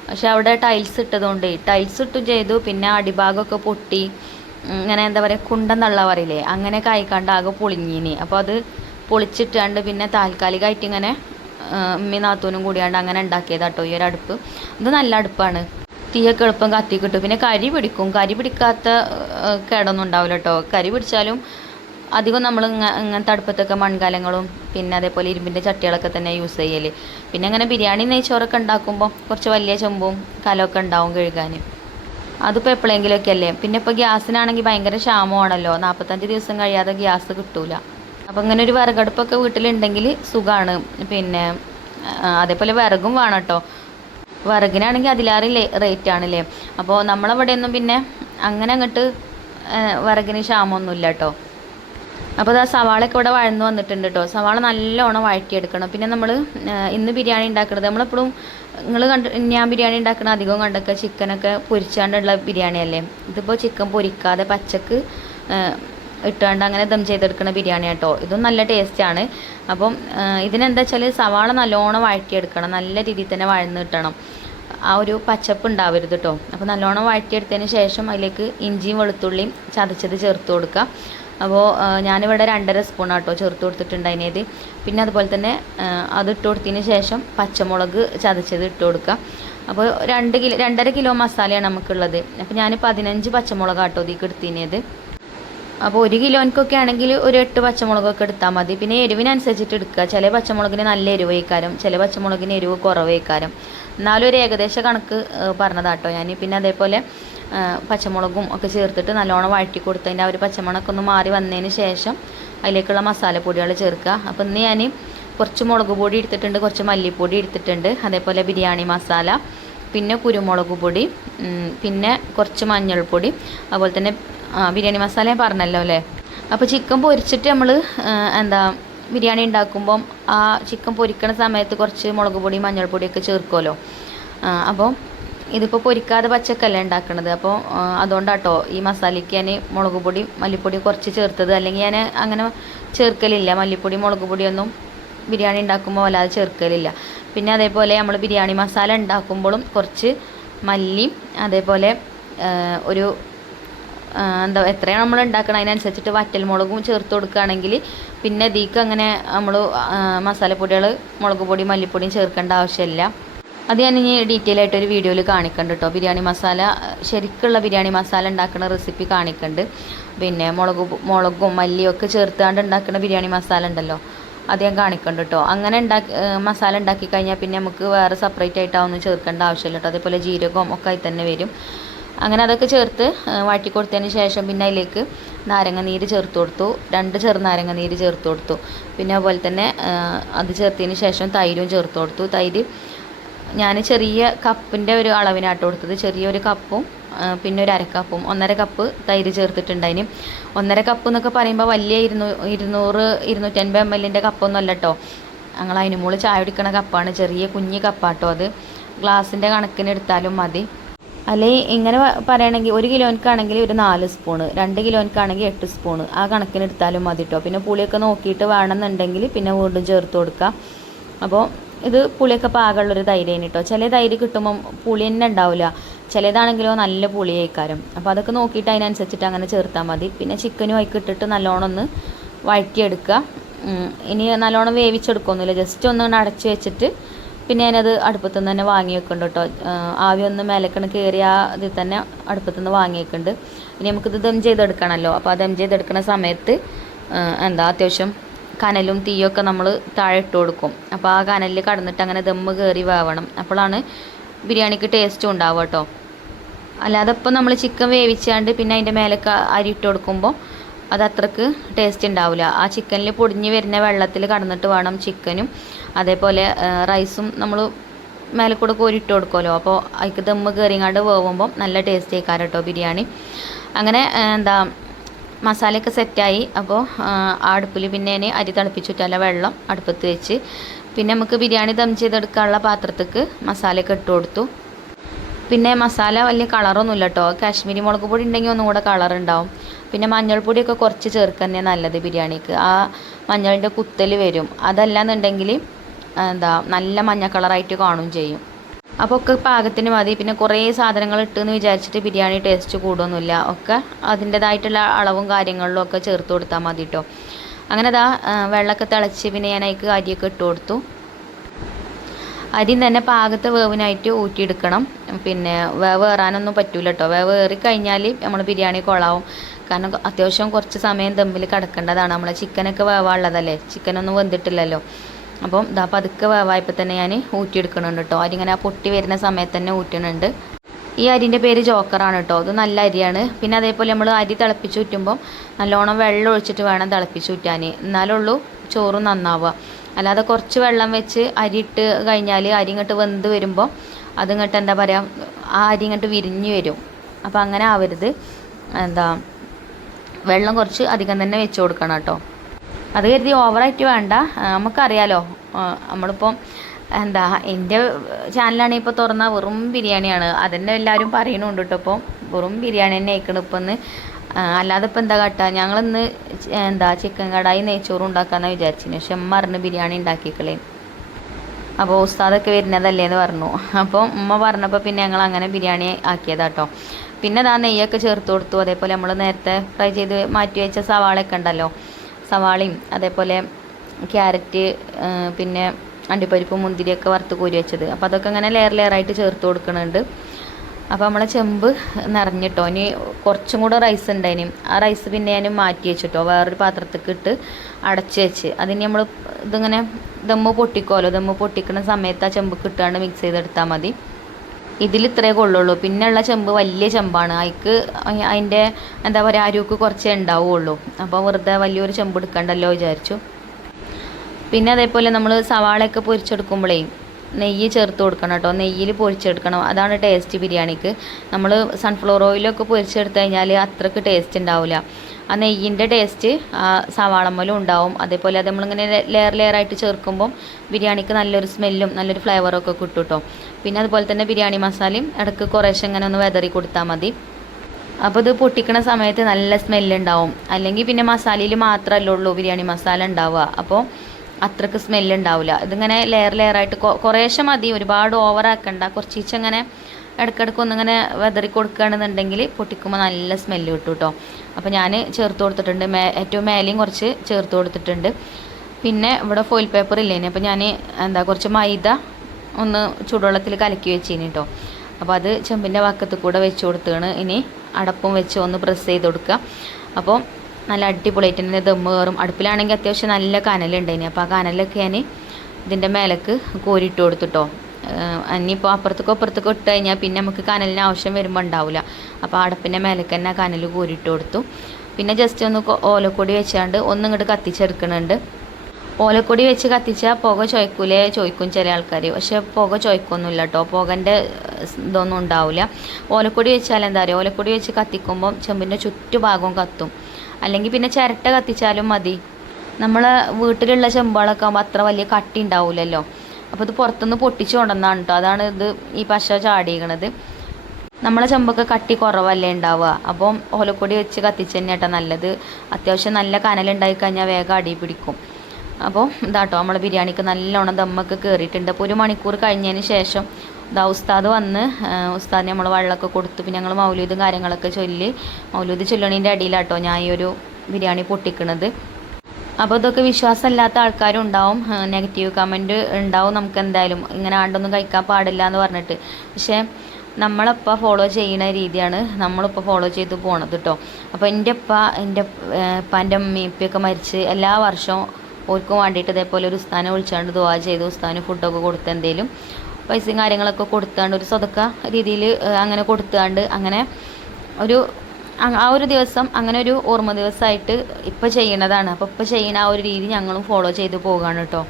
പക്ഷെ അവിടെ ടൈൽസ് ഇട്ടതുകൊണ്ട് ടൈൽസ് ഇട്ടും ചെയ്തു. പിന്നെ അടിഭാഗമൊക്കെ പൊട്ടി ഇങ്ങനെ എന്താ പറയുക കുണ്ടെന്നുള്ള പറയില്ലേ, അങ്ങനെയൊക്കെ ആയിക്കാണ്ട് ആകെ പൊളിഞ്ഞീനി. അപ്പോൾ അത് പൊളിച്ചിട്ടാണ്ട് പിന്നെ താൽക്കാലികമായിട്ട് ഇങ്ങനെ നാത്തൂനും കൂടിയാണ്ട് അങ്ങനെ ഉണ്ടാക്കിയതാട്ടോ ഈ ഒരു അടുപ്പ്. ഇത് നല്ല അടുപ്പാണ്. തീയൊക്കെ എളുപ്പം കത്തി കിട്ടും. പിന്നെ കരി പിടിക്കും. കരി പിടിക്കാത്ത കേടൊന്നും ഉണ്ടാവില്ല കേട്ടോ. കരി പിടിച്ചാലും അധികം നമ്മൾ ഇങ്ങനത്തെ അടുപ്പത്തൊക്കെ മൺകാലങ്ങളും പിന്നെ അതേപോലെ ഇരുമ്പിൻ്റെ ചട്ടികളൊക്കെ തന്നെ യൂസ് ചെയ്യൽ. പിന്നെ അങ്ങനെ ബിരിയാണി നെയ്ച്ചോറൊക്കെ ഉണ്ടാക്കുമ്പോൾ കുറച്ച് വലിയ ചെമ്പും കലമൊക്കെ ഉണ്ടാവും കഴുകാൻ. അതിപ്പോൾ എപ്പോഴെങ്കിലുമൊക്കെ അല്ലേ. പിന്നെ ഇപ്പോൾ ഗ്യാസിനാണെങ്കിൽ ഭയങ്കര ക്ഷാമമാണല്ലോ. 45 ദിവസം കഴിയാതെ ഗ്യാസ് കിട്ടൂല. അപ്പോൾ ഇങ്ങനെ ഒരു വിറകടുപ്പൊക്കെ വീട്ടിലുണ്ടെങ്കിൽ സുഖമാണ്. പിന്നെ അതേപോലെ വിറകും വേണം കേട്ടോ. വിറകിനാണെങ്കിൽ അതിലേറെ റേറ്റ് ആണല്ലേ. അപ്പോൾ നമ്മളവിടെയൊന്നും പിന്നെ അങ്ങനെ അങ്ങോട്ട് വിറകിന് ക്ഷാമമൊന്നുമില്ല കേട്ടോ. അപ്പോൾ അത് സവാളയൊക്കെ ഇവിടെ വഴന്ന് വന്നിട്ടുണ്ട് കേട്ടോ. സവാള നല്ലോണം വഴറ്റിയെടുക്കണം. പിന്നെ നമ്മൾ ഇന്ന് ബിരിയാണി ഉണ്ടാക്കുന്നത് നമ്മളെപ്പോഴും ഞാൻ ബിരിയാണി ഉണ്ടാക്കുന്ന അധികം കണ്ടൊക്കെ ചിക്കനൊക്കെ പൊരിച്ചാണ്ടുള്ള ബിരിയാണി അല്ലേ. ഇതിപ്പോൾ ചിക്കൻ പൊരിക്കാതെ പച്ചക്ക് ഇട്ടാണ്ട് അങ്ങനെ ദം ചെയ്തെടുക്കുന്ന ബിരിയാണി കേട്ടോ. ഇതും നല്ല ടേസ്റ്റാണ്. അപ്പം ഇതിനെന്താ വെച്ചാൽ സവാള നല്ലോണം വഴറ്റിയെടുക്കണം. നല്ല രീതിയിൽ തന്നെ വഴന്ന് കിട്ടണം. ആ ഒരു പച്ചപ്പ് ഉണ്ടാവരുത് കേട്ടോ. അപ്പോൾ നല്ലോണം വഴറ്റിയെടുത്തതിന് ശേഷം അതിലേക്ക് ഇഞ്ചിയും വെളുത്തുള്ളിയും ചതച്ചത് ചേർത്ത് കൊടുക്കുക. അപ്പോൾ ഞാനിവിടെ 2.5 സ്പൂൺ കേട്ടോ ചേർത്ത് കൊടുത്തിട്ടുണ്ട് അതിനേത്. പിന്നെ അതുപോലെ തന്നെ അത് ഇട്ട് കൊടുത്തതിന് ശേഷം പച്ചമുളക് ചതച്ചത് ഇട്ട് കൊടുക്കുക. അപ്പോൾ 2.5 കിലോ മസാലയാണ് നമുക്കുള്ളത്. അപ്പോൾ ഞാൻ 15 പച്ചമുളക് കേട്ടോ ഇതിലേക്ക് എടുത്തിനത്. അപ്പോൾ 1 കിലോയ്ക്കൊക്കെ ആണെങ്കിൽ ഒരു 8 പച്ചമുളകൊക്കെ എടുത്താൽ മതി. പിന്നെ എരിവിനനുസരിച്ചിട്ട് എടുക്കുക. ചില പച്ചമുളകിന് നല്ല എരിവ് വയ്ക്കാരം, ചില പച്ചമുളകിന് എരിവ് കുറവ് വയ്ക്കാരം. എന്നാലും ഒരു ഏകദേശ കണക്ക് പറഞ്ഞതാട്ടോ ഞാൻ. പിന്നെ അതേപോലെ പച്ചമുളകും ഒക്കെ ചേർത്തിട്ട് നല്ലോണം വഴറ്റി കൊടുത്തതിൻ്റെ ആ ഒരു പച്ചമുളകൊക്കെ ഒന്ന് മാറി വന്നതിന് ശേഷം അതിലേക്കുള്ള മസാലപ്പൊടികൾ ചേർക്കുക. അപ്പോൾ ഇന്ന് ഞാൻ കുറച്ച് മുളക് പൊടി എടുത്തിട്ടുണ്ട്, കുറച്ച് മല്ലിപ്പൊടി എടുത്തിട്ടുണ്ട്, അതേപോലെ ബിരിയാണി മസാല, പിന്നെ കുരുമുളക് പൊടി, പിന്നെ കുറച്ച് മഞ്ഞൾപ്പൊടി, അതുപോലെ തന്നെ ബിരിയാണി മസാല ഞാൻ പറഞ്ഞല്ലോ അല്ലേ. അപ്പോൾ ചിക്കൻ പൊരിച്ചിട്ട് നമ്മൾ ബിരിയാണി ഉണ്ടാക്കുമ്പം ആ ചിക്കൻ പൊരിക്കണ സമയത്ത് കുറച്ച് മുളക് പൊടി മഞ്ഞൾപ്പൊടിയൊക്കെ ചേർക്കുമല്ലോ. അപ്പോൾ ഇതിപ്പോൾ പൊരിക്കാതെ പച്ചക്കല്ല ഉണ്ടാക്കണത്. അപ്പോൾ അതുകൊണ്ടാട്ടോ ഈ മസാലയ്ക്ക് ഞാൻ മുളക് പൊടി മല്ലിപ്പൊടി കുറച്ച് ചേർത്തത്. അല്ലെങ്കിൽ ഞാൻ അങ്ങനെ ചേർക്കലില്ല. മല്ലിപ്പൊടി മുളക് പൊടിയൊന്നും ബിരിയാണി ഉണ്ടാക്കുമ്പോൾ വല്ലാതെ ചേർക്കലില്ല. പിന്നെ അതേപോലെ നമ്മൾ ബിരിയാണി മസാല ഉണ്ടാക്കുമ്പോഴും കുറച്ച് മല്ലിയും അതേപോലെ ഒരു എത്രയാണ് നമ്മൾ ഉണ്ടാക്കണം അതിനനുസരിച്ചിട്ട് വറ്റൽമുളകും ചേർത്ത് കൊടുക്കുകയാണെങ്കിൽ പിന്നെ ഇതിക്ക് അങ്ങനെ നമ്മൾ മസാലപ്പൊടികൾ മുളക് പൊടി മല്ലിപ്പൊടിയും ചേർക്കേണ്ട ആവശ്യമില്ല. അത് ഞാൻ ഇനി ഡീറ്റെയിൽ ആയിട്ട് ഒരു വീഡിയോയിൽ കാണിക്കുന്നുണ്ട് കേട്ടോ. ബിരിയാണി മസാല ശരിക്കുള്ള ബിരിയാണി മസാല ഉണ്ടാക്കുന്ന റെസിപ്പി കാണിക്കുന്നുണ്ട്. പിന്നെ മുളകും മല്ലിയും ഒക്കെ ചേർത്താണ്ട് ഉണ്ടാക്കുന്ന ബിരിയാണി മസാല ഉണ്ടല്ലോ, അത് ഞാൻ കാണിക്കുന്നുണ്ട് കേട്ടോ. അങ്ങനെ മസാല ഉണ്ടാക്കി കഴിഞ്ഞാൽ പിന്നെ നമുക്ക് വേറെ സെപ്പറേറ്റ് ആയിട്ടാവൊന്നും ചേർക്കേണ്ട ആവശ്യമില്ല കേട്ടോ. അതേപോലെ ജീരകവും ഒക്കെ ആയി തന്നെ വരും. അങ്ങനെ അതൊക്കെ ചേർത്ത് വാട്ടി കൊടുത്തതിന് ശേഷം പിന്നെ അതിലേക്ക് നാരങ്ങ നീര് ചേർത്ത് കൊടുത്തു. 2 ചെറുനാരങ്ങ നീര് ചേർത്ത് കൊടുത്തു. പിന്നെ അതുപോലെ തന്നെ അത് ചേർത്തതിന് ശേഷം തൈരും ചേർത്ത് കൊടുത്തു. തൈര് ഞാൻ ചെറിയ കപ്പിൻ്റെ ഒരു അളവിനാട്ട് കൊടുത്തത്. ചെറിയൊരു കപ്പും പിന്നെ ഒരു അരക്കപ്പും 1.5 കപ്പ് തൈര് ചേർത്തിട്ടുണ്ടായിന്. 1.5 കപ്പ് എന്നൊക്കെ പറയുമ്പോൾ വലിയ 250 ml കപ്പൊന്നും അല്ല കേട്ടോ. ഞങ്ങൾ അതിന് മുകളിൽ ചായ കുടിക്കണ കപ്പാണ്, ചെറിയ കുഞ്ഞ് കപ്പാട്ടോ. അത് ഗ്ലാസിൻ്റെ കണക്കിന് എടുത്താലും മതി. അല്ലെങ്കിൽ ഇങ്ങനെ പറയുകയാണെങ്കിൽ 1 കിലോയ്ക്കാണെങ്കിൽ ഒരു 4 സ്പൂണ്, 2 കിലോയ്ക്കാണെങ്കിൽ 8 സ്പൂണ്, ആ കണക്കിന് എടുത്താലും മതി കേട്ടോ. പിന്നെ പുളിയൊക്കെ നോക്കിയിട്ട് വേണമെന്നുണ്ടെങ്കിൽ പിന്നെ വീണ്ടും ചേർത്ത് കൊടുക്കുക. അപ്പോൾ ഇത് പുളിയൊക്കെ പാകമുള്ളൊരു തൈരാണ് കേട്ടോ. ചില തൈര് കിട്ടുമ്പം പുളി തന്നെ ഉണ്ടാവില്ല, ചിലതാണെങ്കിലോ നല്ല പുളി കഴിക്കാനും. അപ്പോൾ അതൊക്കെ നോക്കിയിട്ട് അതിനനുസരിച്ചിട്ട് അങ്ങനെ ചേർത്താൽ മതി. പിന്നെ ചിക്കനും അതിൽ ഇട്ടിട്ട് നല്ലോണം ഒന്ന് വഴറ്റിയെടുക്കുക. ഇനി നല്ലോണം വേവിച്ചെടുക്കൊന്നുമില്ല, ജസ്റ്റ് ഒന്ന് അടച്ച് വെച്ചിട്ട് പിന്നെ ഞാനത് അടുപ്പത്തു നിന്ന് തന്നെ വാങ്ങി വെക്കുന്നുണ്ട് കേട്ടോ. ആവി ഒന്ന് മേലക്കണ് കയറിയ ഇതിൽ തന്നെ അടുപ്പത്തു നിന്ന് വാങ്ങി വെക്കുന്നുണ്ട്. ഇനി നമുക്കിത് ദം ചെയ്തെടുക്കണമല്ലോ. അപ്പോൾ ആ ദം ചെയ്തെടുക്കുന്ന സമയത്ത് അത്യാവശ്യം കനലും തീയൊക്കെ നമ്മൾ താഴെ ഇട്ട് കൊടുക്കും. അപ്പോൾ ആ കനലിൽ കടന്നിട്ട് അങ്ങനെ ദമ്മ് കയറി വേവണം. അപ്പോഴാണ് ബിരിയാണിക്ക് ടേസ്റ്റും ഉണ്ടാവുക കേട്ടോ. അല്ലാതെ ഇപ്പം നമ്മൾ ചിക്കൻ വേവിച്ചാണ്ട് പിന്നെ അതിൻ്റെ മേലൊക്കെ അരി ഇട്ട് കൊടുക്കുമ്പോൾ അത് അത്രക്ക് ടേസ്റ്റ് ഉണ്ടാവില്ല. ആ ചിക്കനിൽ പൊടിഞ്ഞ് വരുന്ന വെള്ളത്തിൽ കടന്നിട്ട് വേണം ചിക്കനും അതേപോലെ റൈസും നമ്മൾ മേലെ കൂടെ കോരിട്ട് കൊടുക്കുമല്ലോ. അപ്പോൾ അതിക്ക് ദമ്മ് കയറിങ്ങാണ്ട് വേവുമ്പം നല്ല ടേസ്റ്റ് ആയിക്കാരം കേട്ടോ ബിരിയാണി. അങ്ങനെ മസാലയൊക്കെ സെറ്റായി. അപ്പോൾ ആ അടുപ്പിൽ പിന്നെ അരി തിളപ്പിച്ചിട്ടല്ല വെള്ളം അടുപ്പത്ത് വെച്ച് പിന്നെ നമുക്ക് ബിരിയാണി ദം ചെയ്തെടുക്കാനുള്ള പാത്രത്തേക്ക് മസാലയൊക്കെ ഇട്ട് കൊടുത്തു. പിന്നെ മസാല വലിയ കളറൊന്നുമില്ല കേട്ടോ. കാശ്മീരി മുളക് പൊടി ഉണ്ടെങ്കിൽ ഒന്നും കൂടെ കളർ ഉണ്ടാവും. പിന്നെ മഞ്ഞൾപ്പൊടിയൊക്കെ കുറച്ച് ചേർക്കുക തന്നെ നല്ലത് ബിരിയാണിക്ക്. ആ മഞ്ഞളിൻ്റെ കുത്തൽ വരും. അതല്ലാന്നുണ്ടെങ്കിൽ നല്ല മഞ്ഞ കളറായിട്ട് കാണുകയും ചെയ്യും. അപ്പോൾ ഒക്കെ പാകത്തിന് മതി. പിന്നെ കുറേ സാധനങ്ങൾ ഇട്ടെന്ന് വിചാരിച്ചിട്ട് ബിരിയാണി ടേസ്റ്റ് കൂടുകയൊന്നുമില്ല. ഒക്കെ അതിൻ്റേതായിട്ടുള്ള അളവും കാര്യങ്ങളിലും ഒക്കെ ചേർത്ത് കൊടുത്താൽ മതി കേട്ടോ. അങ്ങനെ വെള്ളമൊക്കെ തിളച്ച് പിന്നെ ഞാൻ അതിലേക്ക് അരിയൊക്കെ ഇട്ട് കൊടുത്തു. അരി തന്നെ പാകത്തെ വേവിനായിട്ട് ഊറ്റിയെടുക്കണം. പിന്നെ വേവ് ഏറാനൊന്നും പറ്റൂല കേട്ടോ. വേവ് ഏറിക്കഴിഞ്ഞാൽ നമ്മൾ ബിരിയാണി കൊളാവും. കാരണം അത്യാവശ്യം കുറച്ച് സമയം ദമ്മിൽ കിടക്കേണ്ടതാണ്. നമ്മളെ ചിക്കനൊക്കെ വേവാനുള്ളതല്ലേ, ചിക്കനൊന്നും വെന്തിട്ടില്ലല്ലോ. അപ്പം പതുക്കെ വേവായപ്പോൾ തന്നെ ഞാൻ ഊറ്റിയെടുക്കണുണ്ട് കേട്ടോ. അരി ഇങ്ങനെ പൊട്ടി വരുന്ന സമയത്ത് തന്നെ ഊറ്റണുണ്ട്. ഈ അരിൻ്റെ പേര് ജോക്കറാണ് കേട്ടോ. ഇത് നല്ല അരിയാണ്. പിന്നെ അതേപോലെ നമ്മൾ അരി തിളപ്പിച്ച് ഊറ്റുമ്പം നല്ലോണം വെള്ളം ഒഴിച്ചിട്ട് വേണം തിളപ്പിച്ച് ഊറ്റാൻ. എന്നാലുള്ളൂ ചോറ് നന്നാവുക. അല്ലാതെ കുറച്ച് വെള്ളം വെച്ച് അരി ഇട്ട് കഴിഞ്ഞാൽ അരി ഇങ്ങോട്ട് വെന്ത് വരുമ്പോൾ അതിങ്ങോട്ട് ആ അരി ഇങ്ങോട്ട് വിരിഞ്ഞ് വരും. അപ്പോൾ അങ്ങനെ ആവരുത്. വെള്ളം കുറച്ച് അധികം തന്നെ വെച്ച് കൊടുക്കണം കേട്ടോ. അത് കരുതി ഓവറായിട്ട് വേണ്ട. നമുക്കറിയാലോ, നമ്മളിപ്പം എൻ്റെ ചാനലാണെങ്കിൽ ഇപ്പോൾ തുറന്നാൽ വെറും ബിരിയാണിയാണ്. അതന്നെ എല്ലാവരും പറയുന്നുണ്ട് കേട്ടോ. ഇപ്പോൾ വെറും ബിരിയാണി തന്നെ ആയിക്കണം ഇപ്പം ഒന്ന്. അല്ലാതെ ഇപ്പം എന്താ കാട്ടുക, ഞങ്ങളിന്ന് ചിക്കൻ കടായി നെയ്ച്ചോറും ഉണ്ടാക്കാമെന്ന് വിചാരിച്ചിന്. പക്ഷെ ഉമ്മ പറഞ്ഞ് ബിരിയാണി ഉണ്ടാക്കിക്കളേ. അപ്പോൾ ഉസ്താദൊക്കെ വരുന്നതല്ലേ എന്ന് പറഞ്ഞു. അപ്പോൾ ഉമ്മ പറഞ്ഞപ്പോൾ പിന്നെ ഞങ്ങൾ അങ്ങനെ ബിരിയാണി ആക്കിയതാട്ടോ. പിന്നെ നെയ്യൊക്കെ ചേർത്ത് കൊടുത്തു. അതേപോലെ നമ്മൾ നേരത്തെ ഫ്രൈ ചെയ്ത് മാറ്റി വെച്ച സവാളയൊക്കെ ഉണ്ടല്ലോ, സവാളയും അതേപോലെ ക്യാരറ്റ്, പിന്നെ അണ്ടിപ്പരിപ്പ് മുന്തിരിയൊക്കെ വറുത്ത് കോരി വെച്ചത്. അപ്പോൾ അതൊക്കെ അങ്ങനെ ലെയറായിട്ട് ചേർത്ത് കൊടുക്കുന്നുണ്ട്. അപ്പോൾ നമ്മളെ ചെമ്പ് നിറഞ്ഞിട്ടോ. ഇനി കുറച്ചും കൂടെ റൈസ് ഉണ്ടായിന്. ആ റൈസ് പിന്നെ ഞാൻ മാറ്റി വെച്ചിട്ടോ, വേറൊരു പാത്രത്തേക്ക് ഇട്ട് അടച്ച് വെച്ച്. അതിന് നമ്മൾ ഇതിങ്ങനെ ദമ്മ് പൊട്ടിക്കുമല്ലോ, ദമ്മ് പൊട്ടിക്കുന്ന സമയത്ത് ആ ചെമ്പ് കിട്ടാണ്ട് മിക്സ് ചെയ്തെടുത്താൽ മതി. ഇതിൽ ഇത്രേ കൊള്ളുള്ളൂ. പിന്നെയുള്ള ചെമ്പ് വലിയ ചെമ്പാണ്. അതിൻ്റെ അരുക്ക് കുറച്ചേ ഉണ്ടാവുള്ളൂ. അപ്പോൾ വെറുതെ വലിയൊരു ചെമ്പ് എടുക്കണ്ടല്ലോ വിചാരിച്ചു. പിന്നെ അതേപോലെ നമ്മൾ സവാളയൊക്കെ പൊരിച്ചെടുക്കുമ്പോഴേ നെയ്യ് ചേർത്ത് കൊടുക്കണം കേട്ടോ. നെയ്യിൽ പൊരിച്ചെടുക്കണം. അതാണ് ടേസ്റ്റ് ബിരിയാണിക്ക്. നമ്മൾ സൺഫ്ലവർ ഓയിലൊക്കെ പൊരിച്ചെടുത്ത് കഴിഞ്ഞാൽ അത്രയ്ക്ക് ടേസ്റ്റ് ഉണ്ടാവില്ല. ആ നെയ്യിൻ്റെ ടേസ്റ്റ് ആ സവാളമ്മലും ഉണ്ടാവും. അതേപോലെ അത് നമ്മളിങ്ങനെ ലെയറായിട്ട് ചേർക്കുമ്പം ബിരിയാണിക്ക് നല്ലൊരു സ്മെല്ലും നല്ലൊരു ഫ്ലേവറൊക്കെ കിട്ടും കേട്ടോ. പിന്നെ അതുപോലെ തന്നെ ബിരിയാണി മസാലയും ഇടയ്ക്ക് കുറേശ്ശെ ഇങ്ങനെ ഒന്ന് വെതറി കൊടുത്താൽ മതി. അപ്പോൾ ഇത് പൊട്ടിക്കണ സമയത്ത് നല്ല സ്മെല്ലുണ്ടാവും. അല്ലെങ്കിൽ പിന്നെ മസാലയിൽ മാത്രമല്ലേ ഉള്ളൂ ബിരിയാണി മസാല ഉണ്ടാവുക. അപ്പോൾ അത്രയ്ക്ക് സ്മെല്ലുണ്ടാവില്ല. ഇതിങ്ങനെ ലെയറായിട്ട് കുറേശ്ശെ മതി, ഒരുപാട് ഓവറാക്കണ്ട. കുറച്ചിങ്ങനെ ഇടയ്ക്കിടയ്ക്ക് ഒന്നിങ്ങനെ വെതറി കൊടുക്കുകയാണെന്നുണ്ടെങ്കിൽ പൊട്ടിക്കുമ്പോൾ നല്ല സ്മെല്ല് കിട്ടും കേട്ടോ. അപ്പോൾ ഞാൻ ചേർത്ത് കൊടുത്തിട്ടുണ്ട്. ഏറ്റവും മേലെയും കുറച്ച് ചേർത്ത് കൊടുത്തിട്ടുണ്ട്. പിന്നെ ഇവിടെ ഫോയിൽ പേപ്പർ ഇല്ലേനെ, അപ്പോൾ ഞാൻ കുറച്ച് മൈദ ഒന്ന് ചൂടുവെള്ളത്തിൽ കലക്കി വെച്ചിന് കേട്ടോ. അപ്പോൾ അത് ചെമ്പിൻ്റെ വക്കത്ത് കൂടെ വെച്ച് കൊടുത്താണ്. ഇനി അടപ്പും വെച്ച് ഒന്ന് പ്രസ് ചെയ്ത് കൊടുക്കുക. അപ്പോൾ നല്ല അടിപൊളിയായിട്ട് തന്നെ ദമ്മ് കയറും. അടുപ്പിലാണെങ്കിൽ അത്യാവശ്യം നല്ല കനലുണ്ടായിന്. അപ്പോൾ ആ കനലൊക്കെ ഞാൻ ഇതിൻ്റെ മേലേക്ക് കോരിയിട്ട് കൊടുത്തിട്ടോ. ഇനിയിപ്പോൾ അപ്പുറത്തേക്കോ ഇട്ട് കഴിഞ്ഞാൽ പിന്നെ നമുക്ക് കനലിന് ആവശ്യം വരുമ്പോൾ ഉണ്ടാവില്ല. അപ്പോൾ അടപ്പിൻ്റെ മേലേക്ക് തന്നെ കനൽ കോരിയിട്ട് കൊടുത്തു. പിന്നെ ജസ്റ്റ് ഒന്ന് ഓലക്കൊടി വെച്ചാണ്ട് ഇങ്ങോട്ട് കത്തിച്ചെടുക്കുന്നുണ്ട്. ഓലക്കൊടി വെച്ച് കത്തിച്ചാൽ പുക ചോയ്ക്കും ചില ആൾക്കാർ. പക്ഷെ പുക ചോയ്ക്കൊന്നുമില്ല കേട്ടോ. പുകൻ്റെ ഇതൊന്നും ഉണ്ടാവില്ല. ഓലക്കൊടി വെച്ചാൽ എന്താ പറയുക, ഓലക്കൊടി വെച്ച് കത്തിക്കുമ്പം ചെമ്പിൻ്റെ ചുറ്റുഭാഗവും കത്തും. അല്ലെങ്കിൽ പിന്നെ ചിരട്ട കത്തിച്ചാലും മതി. നമ്മളെ വീട്ടിലുള്ള ചെമ്പുകളൊക്കെ ആകുമ്പോൾ അത്ര വലിയ കട്ടി ഉണ്ടാവില്ലല്ലോ. അപ്പോൾ ഇത് പുറത്തുനിന്ന് പൊട്ടിച്ചു കൊണ്ടുവന്നാണ് കേട്ടോ. അതാണ് ഇത് ഈ പശ ചാടിയിരിക്കണത്. നമ്മളെ ചെമ്പൊക്കെ കട്ടി കുറവല്ലേ ഉണ്ടാവുക. അപ്പം ഓലക്കൊടി വെച്ച് കത്തിച്ച് തന്നെ കേട്ടോ നല്ലത്. അത്യാവശ്യം നല്ല കനലുണ്ടായി കഴിഞ്ഞാൽ വേഗം അടി പിടിക്കും. അപ്പോൾ ഇതാട്ടോ നമ്മളെ ബിരിയാണിക്ക് നല്ലോണം ദമ്മൊക്കെ കയറിയിട്ടുണ്ട്. അപ്പോൾ 1 മണിക്കൂർ കഴിഞ്ഞതിന് ശേഷം ഉസ്താദ് വന്ന് ഉസ്താദിന് നമ്മൾ വെള്ളമൊക്കെ കൊടുത്തു. പിന്നെ ഞങ്ങൾ മൗലൂദും കാര്യങ്ങളൊക്കെ മൗലൂദ് ചൊല്ലണീൻ്റെ അടിയിലാട്ടോ ഞാൻ ഈ ഒരു ബിരിയാണി പൊട്ടിക്കണത്. അപ്പോൾ ഇതൊക്കെ വിശ്വാസമില്ലാത്ത ആൾക്കാരും ഉണ്ടാവും, നെഗറ്റീവ് കമൻറ്റ് ഉണ്ടാവും. നമുക്ക് എന്തായാലും ഇങ്ങനെ ആണ്ടൊന്നും കഴിക്കാൻ പാടില്ല എന്ന് പറഞ്ഞിട്ട്. പക്ഷേ നമ്മളിപ്പോൾ ഫോളോ ചെയ്യുന്ന രീതിയാണ് നമ്മളിപ്പോൾ ഫോളോ ചെയ്ത് പോണത് കേട്ടോ. അപ്പോൾ എൻ്റെ ഉപ്പാൻ്റെ ഉമ്മയൊക്കെ മരിച്ച് എല്ലാ വർഷവും ഓർക്കും വേണ്ടിയിട്ട് ഇതേപോലെ ഒരു ഉസ്താനെ വിളിച്ചാണ്ട് ദുആ ചെയ്ത് ഉസ്താന് ഫുഡൊക്കെ കൊടുത്ത് എന്തെങ്കിലും പൈസയും കാര്യങ്ങളൊക്കെ കൊടുത്താണ്ട് ഒരു സ്വതക്ക രീതിയിൽ അങ്ങനെ കൊടുത്താണ്ട് അങ്ങനെ ആ ഒരു ദിവസം അങ്ങനെ ഒരു ഓർമ്മ ദിവസമായിട്ട് ഇപ്പോൾ ചെയ്യണതാണ്. അപ്പോൾ ഇപ്പോൾ ചെയ്യുന്ന ആ ഒരു രീതി ഞങ്ങളും ഫോളോ ചെയ്ത് പോവുകയാണ് കേട്ടോ.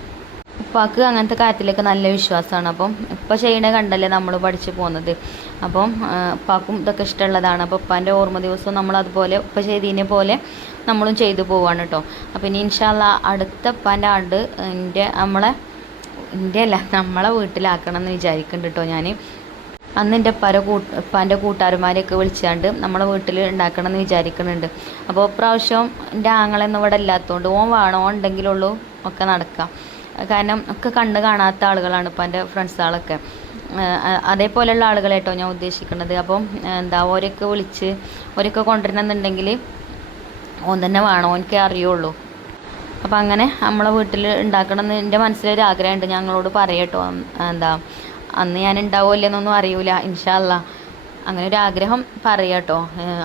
ഉപ്പാക്ക് അങ്ങനത്തെ കാര്യത്തിലൊക്കെ നല്ല വിശ്വാസമാണ്. അപ്പം ഇപ്പോൾ ചെയ്യണ കണ്ടല്ലേ നമ്മൾ പഠിച്ച് പോകുന്നത്. അപ്പം ഉപ്പാക്കും ഇതൊക്കെ ഇഷ്ടമുള്ളതാണ്. അപ്പോൾ ഉപ്പാൻ്റെ ഓർമ്മ ദിവസവും നമ്മളതുപോലെ ഉപ്പ ചെയ്തതിനെ പോലെ നമ്മളും ചെയ്തു പോവാണ് കേട്ടോ. അപ്പോൾ ഇനി ഇൻഷാ അല്ലാഹ് അടുത്ത ഉപ്പാൻ്റെ ആണ്ട് നമ്മളെ എൻ്റെ അല്ല നമ്മളെ വീട്ടിലാക്കണം എന്ന് വിചാരിക്കുന്നുണ്ട് കേട്ടോ ഞാൻ. അന്ന് എൻ്റെ ഉപ്പാൻ്റെ കൂട്ടുകാരന്മാരെയൊക്കെ വിളിച്ചാണ്ട് നമ്മളെ വീട്ടിൽ ഉണ്ടാക്കണം എന്ന് വിചാരിക്കുന്നുണ്ട്. അപ്പോൾ പ്രാവശ്യം എൻ്റെ ആങ്ങളൊന്നും ഇവിടെ ഇല്ലാത്തതുകൊണ്ട് ഓൻ വേണം, ഓൻ ഉണ്ടെങ്കിലുള്ളൂ ഒക്കെ നടക്കാം. കാരണം ഒക്കെ കണ്ണ് കാണാത്ത ആളുകളാണ് ഇപ്പം എൻ്റെ ഫ്രണ്ട്സുകളൊക്കെ. അതേപോലെയുള്ള ആളുകളായിട്ടോ ഞാൻ ഉദ്ദേശിക്കുന്നത്. അപ്പം ഓരൊക്കെ വിളിച്ച് ഓരൊക്കെ കൊണ്ടുവരണമെന്നുണ്ടെങ്കിൽ ഓൻ തന്നെ വേണം, ഓനക്കേ അറിയുള്ളൂ. അപ്പം അങ്ങനെ നമ്മളെ വീട്ടിൽ ഉണ്ടാക്കണം എന്ന് എൻ്റെ മനസ്സിലൊരു ആഗ്രഹമുണ്ട്. ഞങ്ങളോട് പറയട്ടോ, അന്ന് ഞാൻ ഉണ്ടാവുമല്ലെന്നൊന്നും അറിയൂല, ഇൻഷാ അല്ലാ. അങ്ങനെ ഒരു ആഗ്രഹം പറയാട്ടോ.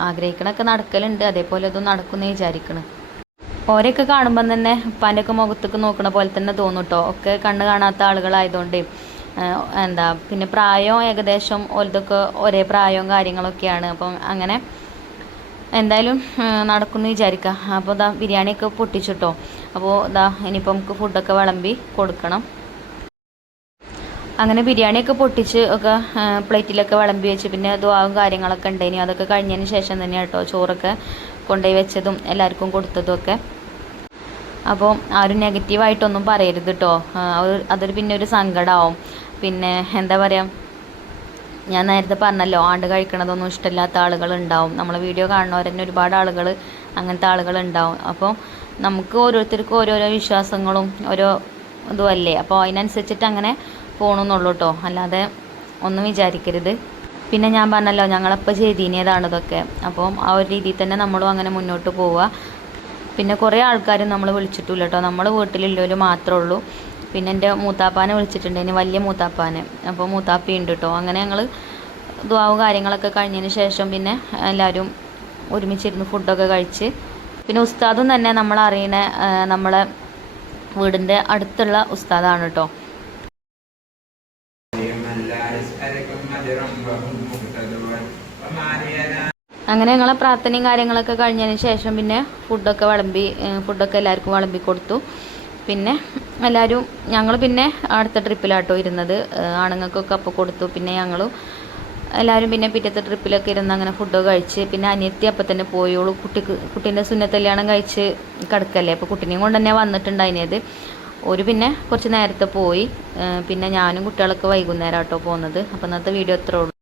ആഗ്രഹിക്കണമൊക്കെ നടക്കലുണ്ട്, അതേപോലെ ഇതും നടക്കുമെന്ന് വിചാരിക്കണം. ഓരൊക്കെ കാണുമ്പം തന്നെ ഉപ്പാൻ്റെയൊക്കെ മുഖത്തേക്ക് നോക്കണ പോലെ തന്നെ തോന്നും കേട്ടോ. ഒക്കെ കണ്ണ് കാണാത്ത ആളുകളായതുകൊണ്ട് പിന്നെ പ്രായം ഏകദേശം ഓലതൊക്കെ ഒരേ പ്രായവും കാര്യങ്ങളൊക്കെയാണ്. അപ്പം അങ്ങനെ എന്തായാലും നടക്കുമെന്ന് വിചാരിക്കാം. അപ്പോൾ ബിരിയാണിയൊക്കെ പൊട്ടിച്ചിട്ടോ. അപ്പോൾ ഇനിയിപ്പോൾ നമുക്ക് ഫുഡൊക്കെ വിളമ്പി കൊടുക്കണം. അങ്ങനെ ബിരിയാണിയൊക്കെ പൊട്ടിച്ച് ഒക്കെ പ്ലേറ്റിലൊക്കെ വിളമ്പി വെച്ച് പിന്നെ ദുആവും കാര്യങ്ങളൊക്കെ ഉണ്ടായിനി. അതൊക്കെ കഴിഞ്ഞതിന് ശേഷം തന്നെ കേട്ടോ ചോറൊക്കെ കൊണ്ടുപോയി വെച്ചതും എല്ലാവർക്കും കൊടുത്തതും ഒക്കെ. അപ്പോൾ ആരും നെഗറ്റീവായിട്ടൊന്നും പറയരുത് കേട്ടോ. അതൊരു പിന്നെ ഒരു സങ്കടമാവും. പിന്നെ എന്താ പറയുക, ഞാൻ നേരത്തെ പറഞ്ഞല്ലോ, ആണ്ട് കഴിക്കണതൊന്നും ഇഷ്ടമില്ലാത്ത ആളുകളുണ്ടാവും. നമ്മളെ വീഡിയോ കാണുന്നവർ തന്നെ ഒരുപാട് ആളുകൾ അങ്ങനത്തെ ആളുകളുണ്ടാവും. അപ്പോൾ നമുക്ക് ഓരോരുത്തർക്കും ഓരോരോ വിശ്വാസങ്ങളും ഓരോ ഇതും അല്ലേ. അപ്പോൾ അതിനനുസരിച്ചിട്ട് അങ്ങനെ പോകണമെന്നുള്ളൂ കേട്ടോ, അല്ലാതെ ഒന്നും വിചാരിക്കരുത്. പിന്നെ ഞാൻ പറഞ്ഞല്ലോ, ഞങ്ങളപ്പോൾ ചെയ്തിനേതാണ് ഇതൊക്കെ. അപ്പം ആ ഒരു രീതിയിൽ തന്നെ നമ്മളും അങ്ങനെ മുന്നോട്ട് പോവുക. പിന്നെ കുറേ ആൾക്കാരും നമ്മൾ വിളിച്ചിട്ടില്ല കേട്ടോ, നമ്മൾ വീട്ടിലുള്ളവർ മാത്രമേ ഉള്ളൂ. പിന്നെ എൻ്റെ മൂത്താപ്പാനെ വിളിച്ചിട്ടുണ്ട്, ഇനി വലിയ മൂത്താപ്പാനെ. അപ്പോൾ മൂത്താപ്പി ഉണ്ട് കേട്ടോ. അങ്ങനെ ഞങ്ങൾ ദുആവും കാര്യങ്ങളൊക്കെ കഴിഞ്ഞതിന് ശേഷം പിന്നെ എല്ലാവരും ഒരുമിച്ചിരുന്ന് ഫുഡൊക്കെ കഴിച്ച്. പിന്നെ ഉസ്താദും തന്നെ നമ്മളറിയണ നമ്മളെ വീടിൻ്റെ അടുത്തുള്ള ഉസ്താദാണ് കേട്ടോ. അങ്ങനെ ഞങ്ങളെ പ്രാർത്ഥനയും കാര്യങ്ങളൊക്കെ കഴിഞ്ഞതിന് ശേഷം പിന്നെ ഫുഡൊക്കെ എല്ലാവർക്കും വിളമ്പി കൊടുത്തു. പിന്നെ എല്ലാവരും ഞങ്ങൾ പിന്നെ അടുത്ത ട്രിപ്പിലാട്ടോ ഇരുന്നത്. ആണുങ്ങൾക്കൊക്കെ അപ്പോൾ കൊടുത്തു. പിന്നെ ഞങ്ങളും എല്ലാവരും പിന്നെ പിറ്റത്തെ ട്രിപ്പിലൊക്കെ ഇരുന്ന് അങ്ങനെ ഫുഡൊക്കെ കഴിച്ച്. പിന്നെ അനിയത്തി അപ്പം തന്നെ പോയോളൂ, കുട്ടീൻ്റെ സുന്നത്തല്യാണം കഴിച്ച് കിടക്കല്ലേ. അപ്പോൾ കുട്ടീനെയും കൊണ്ട് തന്നെ വന്നിട്ടുണ്ടായിരുന്നത്. ഒരു പിന്നെ കുറച്ച് നേരത്തെ പോയി. പിന്നെ ഞാനും കുട്ടികളൊക്കെ വൈകുന്നേരം ആട്ടോ പോകുന്നത്. അപ്പോൾ ഇന്നത്തെ വീഡിയോ ഇത്രേ ഉള്ളൂ.